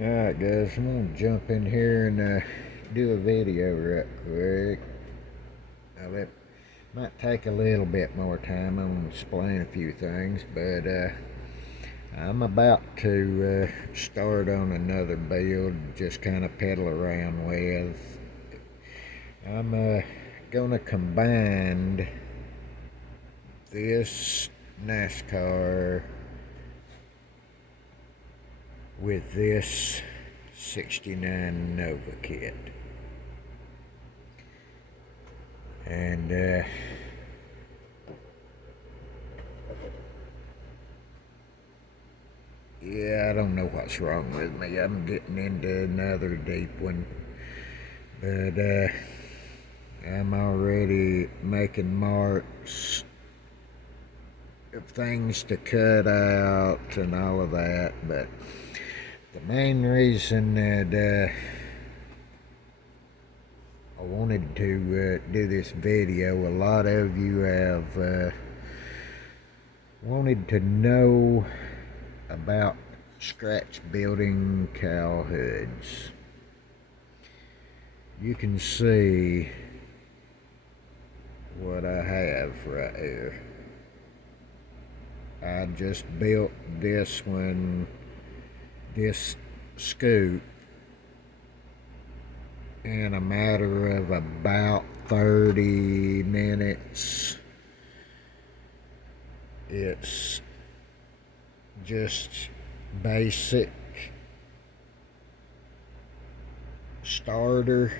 Alright guys, I'm gonna jump in here and do a video right quick. Now it might take a little bit more time. I'm gonna explain a few things, but I'm about to start on another build, just kind of pedal around with. I'm gonna combine this NASCAR with this 69 Nova kit. And yeah, I don't know what's wrong with me. I'm getting into another deep one. But I'm already making marks of things to cut out and all of that. But the main reason that I wanted to do this video, a lot of you have wanted to know about scratch building cowl hoods. You can see what I have right here. I just built this one, this scoop, in a matter of about 30 minutes. It's just basic starter.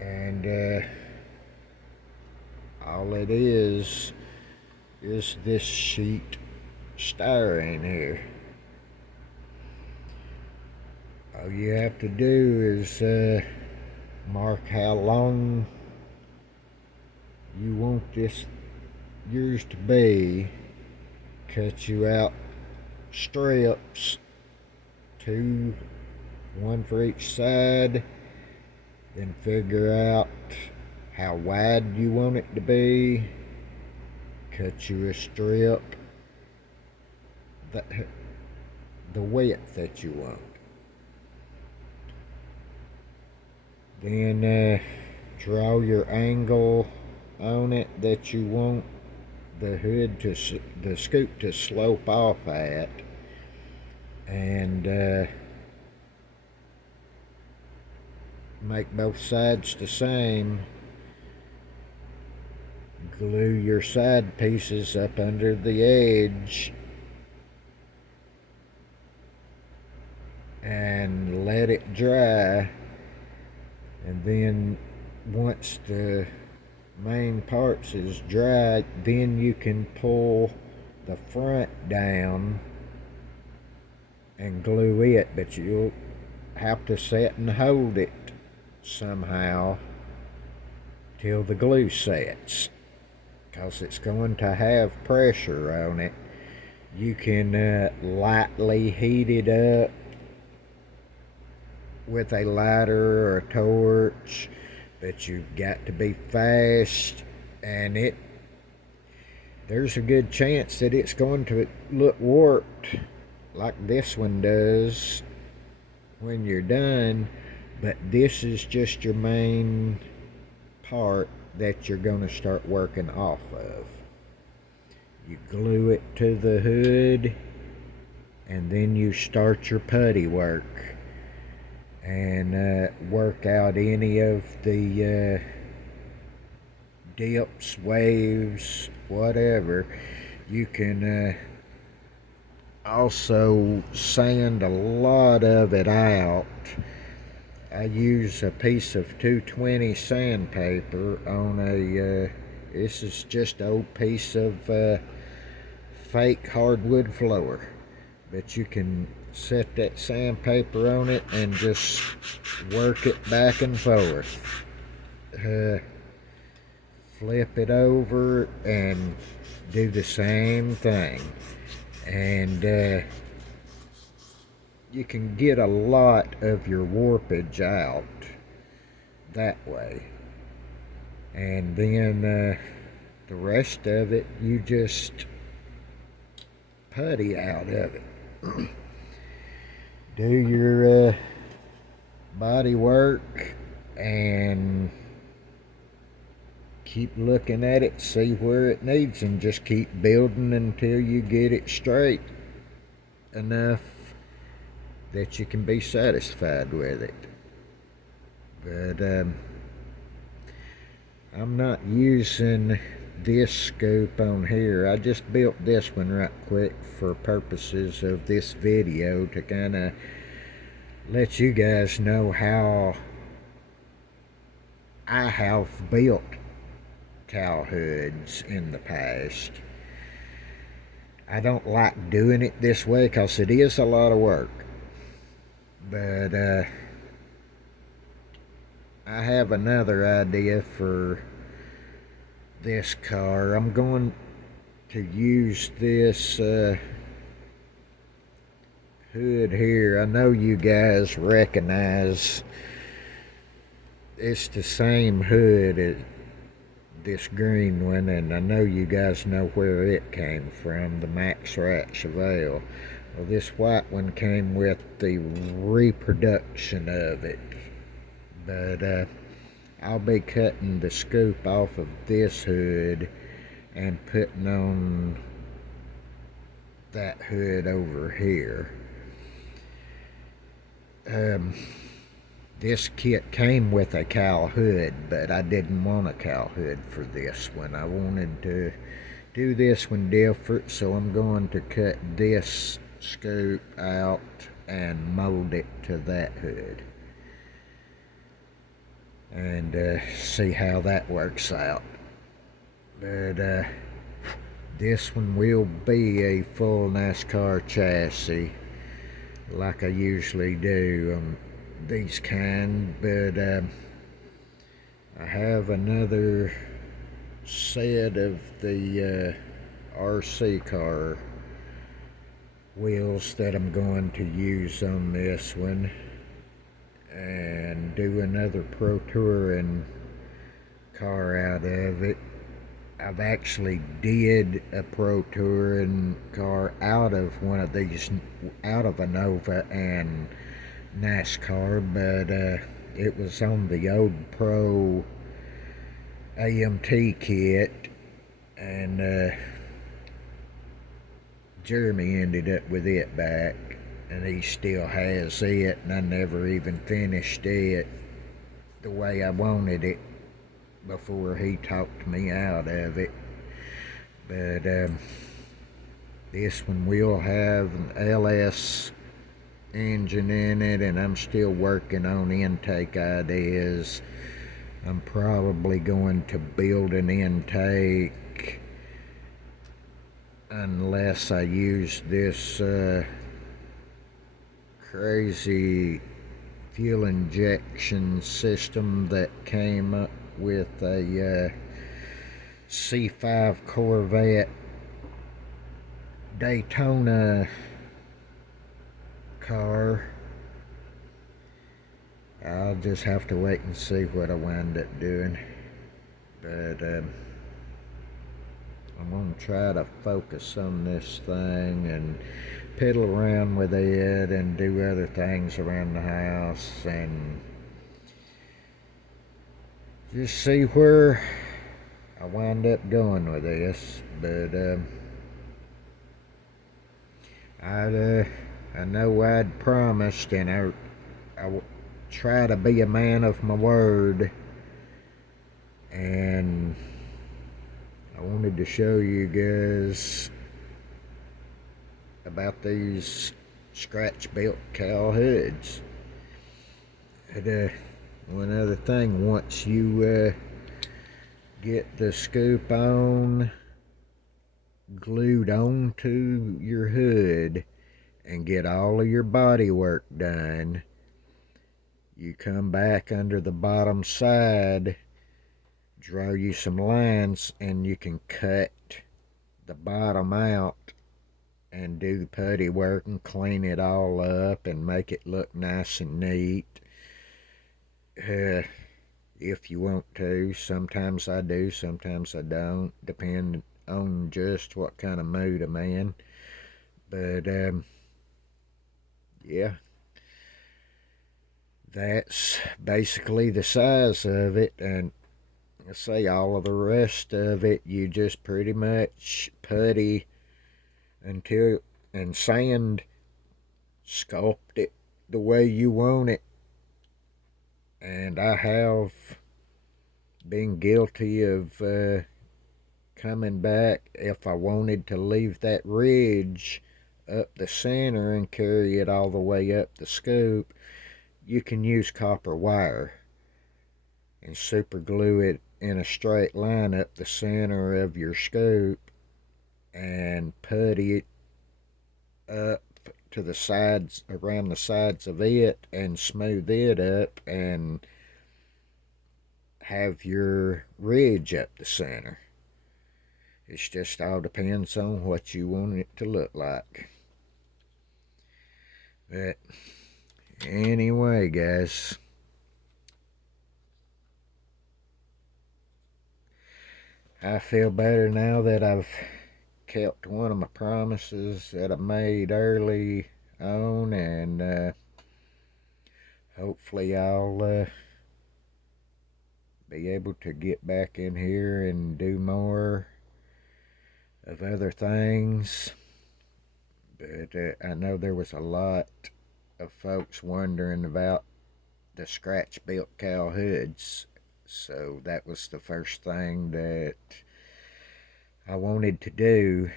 And all it is this sheet styrene here. All you have to do is mark how long you want yours to be, cut you out strips, one for each side, then figure out how wide you want it to be, cut you a strip, the width that you want. Then draw your angle on it that you want the scoop to slope off at, and make both sides the same. Glue your side pieces up under the edge and let it dry. And then once the main parts is dry, then you can pull the front down and glue it, but you'll have to set and hold it somehow till the glue sets, because it's going to have pressure on it. You can lightly heat it up with a lighter or a torch, but you've got to be fast, and there's a good chance that it's going to look warped like this one does when you're done. But this is just your main part that you're going to start working off of. You glue it to the hood, and then you start your putty work and work out any of the dips, waves, whatever. You can also sand a lot of it out. I use a piece of 220 sandpaper on this is just an old piece of fake hardwood floor, but you can set that sandpaper on it and just work it back and forth. Flip it over and do the same thing, and you can get a lot of your warpage out that way. And then the rest of it, you just putty out of it. Do your body work and keep looking at it, see where it needs, and just keep building until you get it straight enough that you can be satisfied with it. But I'm not using this scoop on here. I just built this one right quick for purposes of this video to kind of let you guys know how I have built cow hoods in the past. I don't like doing it this way because it is a lot of work. But I have another idea for this car. I'm going to use this hood here. I know you guys recognize it's the same hood as this green one, and I know you guys know where it came from, the Max Rat Chevelle. Well, this white one came with the reproduction of it, but I'll be cutting the scoop off of this hood and putting on that hood over here. This kit came with a cowl hood, but I didn't want a cowl hood for this one. I wanted to do this one different, so I'm going to cut this scoop out and mold it to that hood. And see how that works out. But this one will be a full NASCAR chassis like I usually do on these kind, but I have another set of the RC car wheels that I'm going to use on this one, and do another Pro Touring car out of it. I've actually did a Pro Touring car out of one of these, out of a Nova and NASCAR, but it was on the old Pro AMT kit, and Jeremy ended up with it back, and he still has it, and I never even finished it the way I wanted it before he talked me out of it. But this one will have an LS engine in it, and I'm still working on intake ideas. I'm probably going to build an intake unless I use this crazy fuel injection system that came up with a C5 Corvette Daytona car. I'll just have to wait and see what I wind up doing. But I'm going to try to focus on this thing and piddle around with it and do other things around the house and just see where I wind up going with this. But I know I'd promised, and I try to be a man of my word, and I wanted to show you guys about these scratch built cowl hoods. And one other thing, once you get the scoop on glued onto your hood and get all of your body work done, you come back under the bottom side, draw you some lines, and you can cut the bottom out and do the putty work and clean it all up and make it look nice and neat. If you want to. Sometimes I do, sometimes I don't, depending on just what kind of mood I'm in. But yeah, that's basically the size of it. And I say all of the rest of it, you just pretty much putty until and sand sculpt it the way you want it. And I have been guilty of coming back if I wanted to leave that ridge up the center and carry it all the way up the scoop. You can use copper wire and super glue it in a straight line up the center of your scoop and putty it up to the sides, around the sides of it, and smooth it up and have your ridge up the center. It's just all depends on what you want it to look like. But anyway, guys, I feel better now that I've kept one of my promises that I made early on, and hopefully I'll be able to get back in here and do more of other things. But I know there was a lot of folks wondering about the scratch built cowl hoods, so that was the first thing that I wanted to do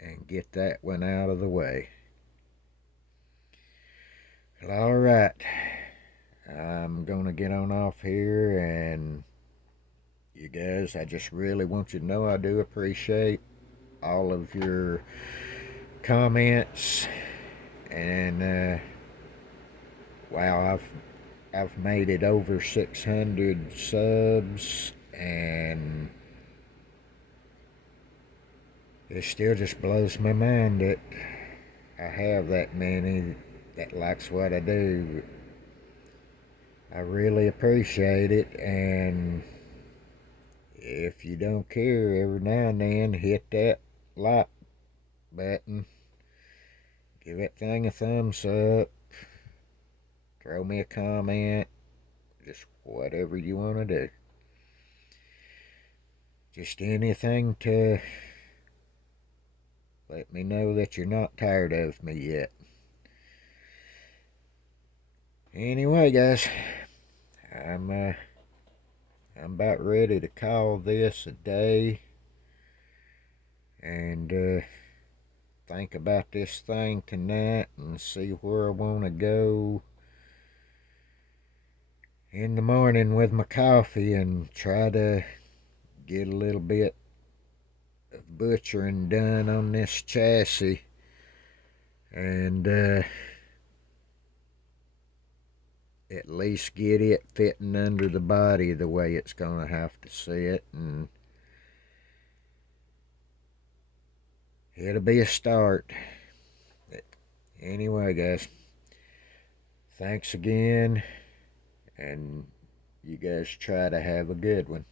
and get that one out of the way. Well, all right, I'm gonna get on off here, and you guys, I just really want you to know I do appreciate all of your comments, and wow, I've made it over 600 subs, and it still just blows my mind that I have that many that likes what I do. I really appreciate it, and if you don't care, every now and then hit that like button, give that thing a thumbs up, throw me a comment, just whatever you want to do. Just anything to let me know that you're not tired of me yet. Anyway, guys, I'm about ready to call this a day and think about this thing tonight and see where I want to go in the morning with my coffee, and try to get a little bit of butchering done on this chassis, and at least get it fitting under the body the way it's going to have to sit, and it'll be a start. Anyway, guys, thanks again, and you guys try to have a good one.